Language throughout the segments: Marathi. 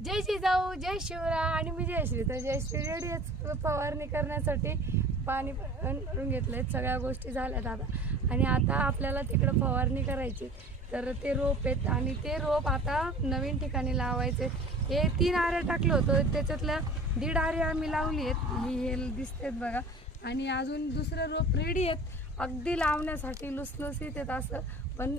जय जिजाऊ जय शिवराय. आणि मी जयश्री. तर जयश्री रेडिओ फवारणी करण्यासाठी पाणी घेतलं घेतलंय. सगळ्या गोष्टी झाल्यात आता. आणि आता आपल्याला तिकडं फवारणी करायची. तर ते रोप आहेत. आणि ते रोप आता नवीन ठिकाणी लावायचे. हे तीन आऱ्या टाकलं होतं. त्याच्यातल्या दीड आरे आम्ही लावली आहेत. ही हे दिसतेत बघा. आणि अजून दुसरं रोप रेडी आहेत. अगदी लावण्यासाठी लुसलुसीत आहेत असं. पण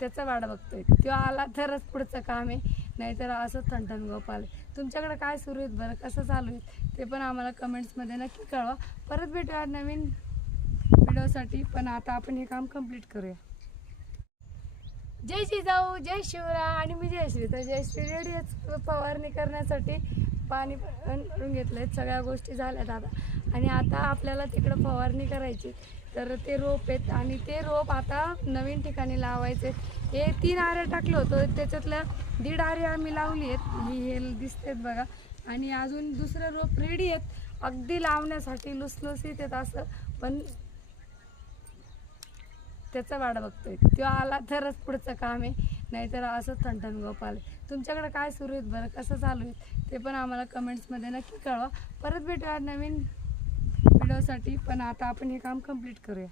त्याचा वाडा बघतोय. तो आला तरच पुढचं काम आहे. नाहीतर असं थंडण गोपाल. तुमच्याकडे काय सुरू आहेत बरं? कसं चालू आहे ते पण आम्हाला कमेंट्समध्ये नक्की कळवा. परत भेटूया नवीन व्हिडिओसाठी. पण आता आपण हे काम कंप्लीट करूया. जय जिजाऊ जय शिवरा आणि मी जयश्री तर जयश्री रेडिओ फवारणी करण्यासाठी पाणी आणून घेतलंय. सगळ्या गोष्टी झाल्यात आता आणि आता आपल्याला तिकडं फवारणी करायची. तर ते रोप आहेत. आणि ते रोप आता नवीन ठिकाणी लावायचे. हे तीन आरे टाकलं होतं. त्याच्यातल्या दीड आरे आम्ही लावली आहेत. ही हे दिसतेत बघा. आणि अजून दुसरं रोप रेडी आहेत. अगदी लावण्यासाठी लुसलुसीत आहेत असं. पण त्याचा वाडा बघतोय. तो आला तरच पुढचं काम आहे. नाहीतर असं थंडण गोपाल. तुमच्याकडे काय सुरू आहेत बरं? कसं चालू आहे ते पण आम्हाला कमेंट्समध्ये नक्की कळवा. परत भेटूया नवीन व्हिडिओसाठी. पण आता आपण हे काम कंप्लीट करूया.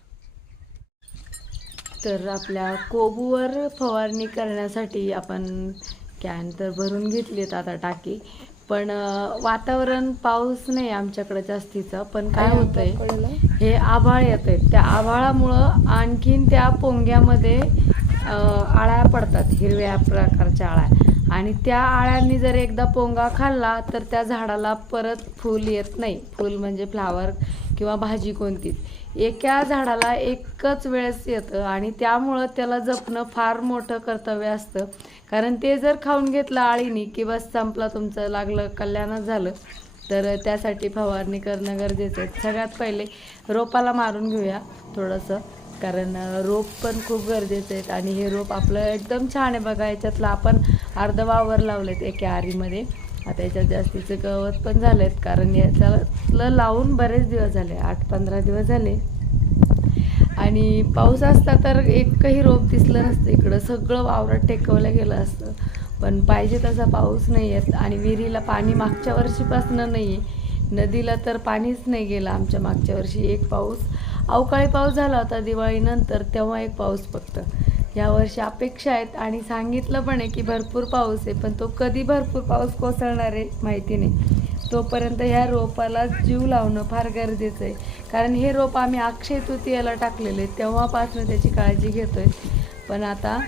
तर आपल्या कोबूवर फवारणी करण्यासाठी आपण कॅन तर भरून घेतलीत आता टाकी. पण वातावरण पाऊस नाही आमच्याकडे जास्तीचं. पण काय होतंय हे आभाळ येत आहेत त्या आभाळामुळं आणखीन त्या पोंग्यामध्ये आळ्या पडतात हिरव्या प्रकारच्या आळ्या. आणि त्या आळ्यांनी जर एकदा पोंगा खाल्ला तर त्या झाडाला परत फूल येत नाही. फूल म्हणजे फ्लावर किंवा भाजी कोणतीच एका झाडाला एकच वेळेस येतं आणि त्यामुळं त्याला जपणं फार मोठं कर्तव्य असतं. कारण ते जर खाऊन घेतलं आळीनी की बस संपला तुमचं लागलं कल्याणच झालं तर त्यासाठी फवारणी करणं गरजेचं आहे. सगळ्यात पहिले रोपाला मारून घेऊया थोडंसं. कारण रोप पण खूप गरजेचं आहेत आणि हे रोप आपलं एकदम छान आहे बघा याच्यातलं आपण अर्ध वावर लावलेत एका आरीमध्ये. आता याच्यात जास्तीचं गवत पण झालं आहेत कारण याच्यातलं लावून बरेच दिवस झाले आठ पंधरा दिवस झाले. आणि पाऊस असता तर एकही रोप दिसलं नसतं इकडं सगळं वावरात टेकवलं गेलं असतं. पण पाहिजे तसा पाऊस नाही येत आणि विहिरीला पाणी मागच्या वर्षीपासनं नाही आहे नदीला तर पाणीच नाही गेलं आमच्या मागच्या वर्षी एक पाऊस अवकाळी पाऊस झाला होता दिवाळीनंतर तेव्हा एक पाऊस फक्त. यावर्षी अपेक्षा आहेत आणि सांगितलं पण आहे की भरपूर पाऊस आहे पण तो कधी भरपूर पाऊस कोसळणार आहे माहिती नाही. तोपर्यंत ह्या रोपाला जीव लावणं फार गरजेचं आहे. कारण हे रोप आम्ही अक्षय तृतीयाला टाकलेले तेव्हापासून त्याची काळजी घेतो आहे पण आता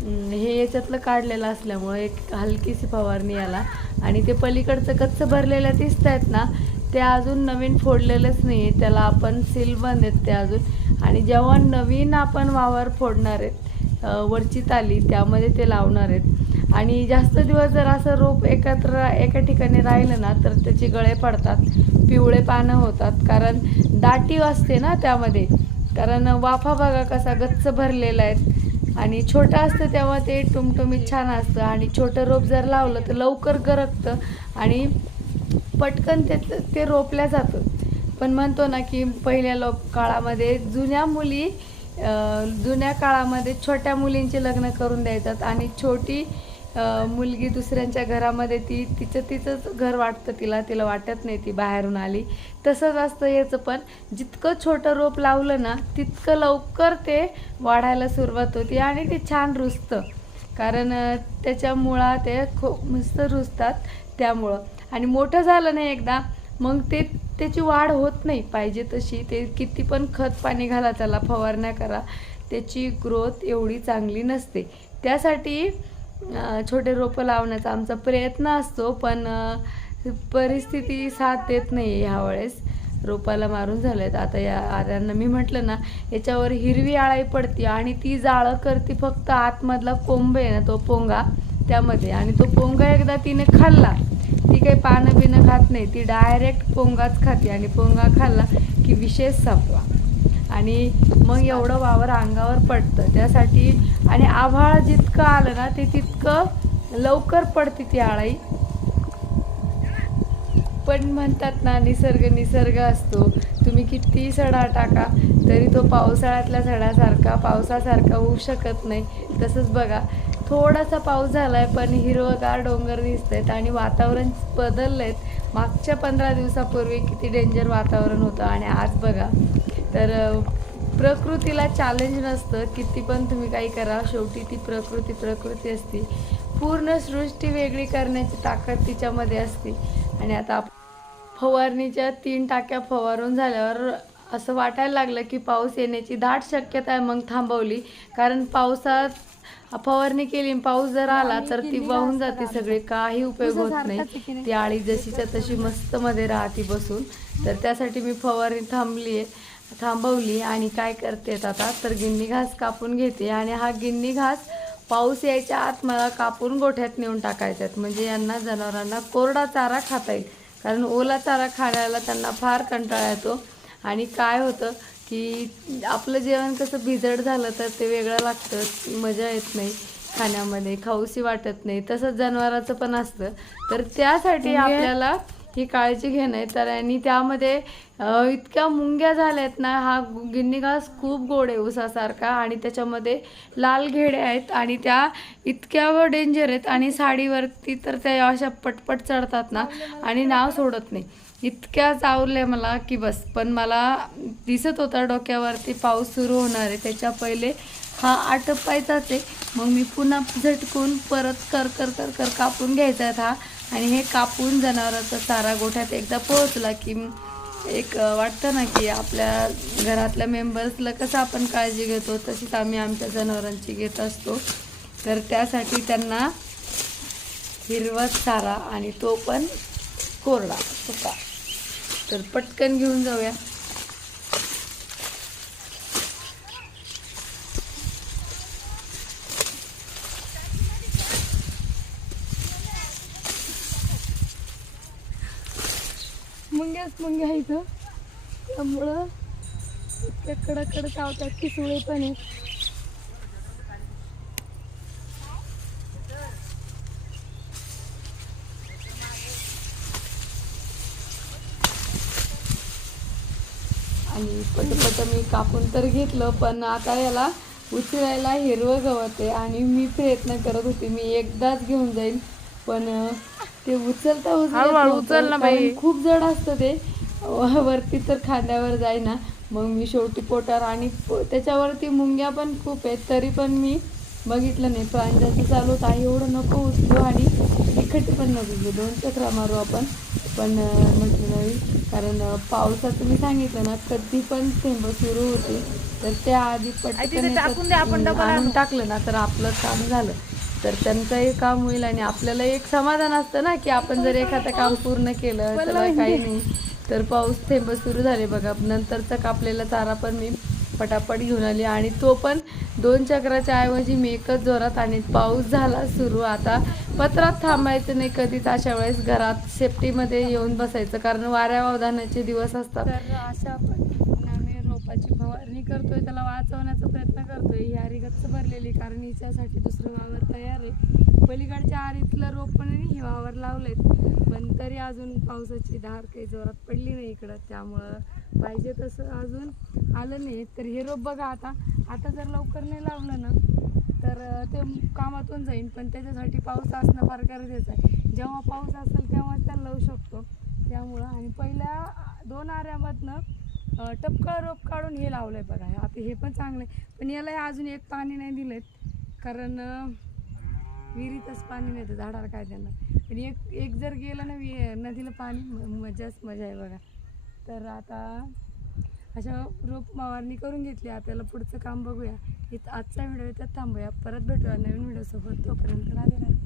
हे याच्यातलं काढलेलं असल्यामुळं एक हलकीशी फवारणी आला आणि ते पलीकडचं कच्चं भरलेलं दिसत आहेत ना ते अजून नवीन फोडलेलंच नाही आहे त्याला आपण सील बंद आहेत ते अजून. आणि जेव्हा नवीन आपण वावर फोडणार आहेत वरची ताली त्यामध्ये ते लावणार आहेत. आणि जास्त दिवस जर असं रोप एकत्र एका ठिकाणी राहिलं ना तर त्याचे गळे पडतात पिवळे पानं होतात. कारण दाटी असते ना त्यामध्ये. कारण वाफा बघा कसा गच्च भरलेला आहे. आणि छोटं असतं तेव्हा ते टुमटुमीत छान असतं. आणि छोटं रोप जर लावलं तर लवकर गरकतं. आणि पटकन ते ते रोपल्या जातं. पण म्हणतो ना की पहिल्या लोक काळामध्ये जुन्या मुली जुन्या काळामध्ये छोट्या मुलींचे लग्न करून द्यायतात आणि छोटी मुलगी दुसऱ्यांच्या घरामध्ये ती तिचं तिचंच घर वाटतं तिला तिला वाटत नाही ती बाहेरून आली. तसंच असतं याचं पण. जितकं छोटं रोप लावलं ना तितकं लवकर ते वाढायला सुरुवात होती आणि ते छान रुजतं. कारण त्याच्या मुळा ते खूप मस्त रुजतात त्यामुळं. आणि मोठं झालं नाही एकदा मग ते त्याची वाढ होत नाही पाहिजे तशी. ते किती पण खत पाणी घाला त्याला फवारण्या करा. त्याची ग्रोथ एवढी चांगली नसते. त्यासाठी छोटे रोपं लावण्याचा आमचा प्रयत्न असतो पण परिस्थिती साथ देत नाही ह्यावेळेस. रोपाला मारून झालेत. आता या आऱ्यांना मी म्हटलं ना याच्यावर हिरवी आळाई पडते आणि ती जाळं करते फक्त आतमधला कोंब आहे ना तो पोंगा त्यामध्ये. आणि तो पोंगा एकदा तिने खाल्ला ती काही पानं बिनं खात नाही. ती डायरेक्ट पोंगाच खाते आणि पोंगा खाल्ला की विशेष सापवा आणि मग एवढं वावर अंगावर पडतं. त्यासाठी आणि आभाळ जितकं आलं ना ते तितकं लवकर पडते ती आळाई. पण म्हणतात ना निसर्ग निसर्ग असतो. तुम्ही किती सडा टाका तरी तो पावसाळ्यातल्या सडासारखा पावसासारखा होऊ शकत नाही. तसंच बघा थोडासा पाऊस झालाय पण हिरवगार डोंगर दिसत आहेत आणि वातावरण बदललंय. मागच्या पंधरा दिवसापूर्वी किती डेंजर वातावरण होतं आणि आज बघा. तर प्रकृतीला चॅलेंज नसतं किती पण तुम्ही काही करा शेवटी ती प्रकृती प्रकृती असते. पूर्ण सृष्टी वेगळी करण्याची ताकद तिच्यामध्ये असते. आणि आता फवारणीच्या तीन टाक्या फवारून झाल्यावर असं वाटायला लागलं की पाऊस येण्याची दाट शक्यता आहे मग थांबवली. कारण पावसात फवारणी केली पाऊस जर आला तर ती वाहून जाते सगळे. काही उपयोग होत नाही. ती आळी जशीच्या तशी मस्त मध्ये राहते बसून. तर त्यासाठी मी फवारणी थांबली आहे थांबवली आणि काय करते आता? तर गिन्नी घास कापून घेते आणि हा गिन्नी घास पाऊस यायच्या आत मला कापून गोठ्यात नेऊन टाकायच्यात म्हणजे यांना जनावरांना कोरडा चारा खाता येईल. कारण ओला चारा खाण्याला त्यांना फार कंटाळा येतो. आणि काय होतं की आपलं जेवण कसं भिजड झालं तर ते वेगळं लागतं मजा येत नाही खाण्यामध्ये खाऊशी वाटत नाही तसंच जनावराचं पण असतं. तर त्यासाठी आपल्याला ही काळजी घेणं आहे. तर आणि त्यामध्ये इतक्या मुंग्या झाल्यात ना हा गिन्नी घास खूप गोड आहे उसासारखा आणि त्याच्यामध्ये लाल घेडे आहेत आणि त्या इतक्या डेंजर आहेत आणि साडीवरती तर त्या अशा पटपट चढतात ना आणि नाव सोडत नाही. इतक्या चावल्या मला की बस. पण मला दिसत होता डोक्यावरती पाऊस सुरू होणार आहे. त्याच्या पहिले हा आटपायचाच आहे. मग मी पुन्हा झटकून परत कर कर कर कर कापून घ्यायचा आहे हा आणि हे कापून जनावरांचा चारा गोठ्यात एकदा पोहोचला की एक वाटतं ना की आपल्या घरातल्या मेंबर्सला कसं आपण काळजी घेतो तशीच आम्ही आमच्या जनावरांची घेत असतो. तर त्यासाठी त्यांना हिरवा चारा आणि तो पण कोरडा सुका. तर पटकन घेऊन जाऊया. मुंग्याच मुंग्या इथं त्यामुळं इतक्या कडक चावतात की सुळे पण आहेत. आणि पटपट मी कापून तर घेतलं पण आता याला उचलायला हिरवं गवत आहे आणि मी प्रयत्न करत होते मी एकदाच घेऊन जाईल पण ते उचलता उचल. खूप जड असतं ते. वरती तर खांद्यावर जाईना. मग मी शेवटी पोटार आणि त्याच्यावरती मुंग्या पण खूप आहेत तरी पण मी बघितलं नाही. प्रांजाचं चालू होतं एवढं नको उचलू आणि तिखट पण नको घेऊ. दोन चक्रा मारू आपण. पण म्हटलं नाही. कारण पावसाचं मी सांगितलं ना कधी पण थेंब सुरू होते तर त्याआधी पटकन आणून आणू. टाकलं ना तर आपलं काम झालं. तर त्यांचंही काम होईल आणि आपल्याला एक समाधान असतं ना की आपण जर एखादं काम पूर्ण केलं तर काही नाही. तर पाऊस थेंब सुरू झाले बघा. नंतरचा कापलेला चारा पण मी पटापट घेऊन आली आणि तो पण दोन चक्राच्या ऐवजी मी एकच जोरात आणि पाऊस झाला सुरू. आता पत्रात थांबायचं नाही कधीच अशा वेळेस घरात सेफ्टीमध्ये येऊन बसायचं कारण वाऱ्या वावधानाचे दिवस असतात. अशा फवारणी करतोय त्याला वाचवण्याचा प्रयत्न करतोय. ही आरी गच्च भरलेली कारण हिच्यासाठी दुसरं वावर तयार आहे. पलीकडच्या आरीतलं रोप पण आणि हे वावर लावलेत पण तरी अजून पावसाची धार काही जोरात पडली नाही इकडं त्यामुळं पाहिजे तसं अजून आलं नाही. तर हे रोप बघा आता आता जर लवकर नाही लावलं ना तर ते कामातून जाईल पण त्याच्यासाठी पाऊस असणं फार गरजेचं आहे. जेव्हा पाऊस असेल तेव्हाच त्याला लावू शकतो. त्यामुळं आणि पहिल्या दोन आऱ्यामधनं टपका टपकळ रोप काढून हे लावलंय बघा. आता हे पण चांगलं आहे पण याला अजून एक पाणी नाही दिलेत. कारण विहिरीतच पाणी नाही तर झाडाला काय देणार? आणि एक एक जर गेलं ना वि नदीला पाणी मजाच मजा आहे बघा. तर आता अशा रोप मावारणी करून घेतली. आता पुढचं काम बघूया. इथं आजचा व्हिडिओ इथं थांबूया. परत भेटूया नवीन व्हिडिओसोबत. तोपर्यंत राधे.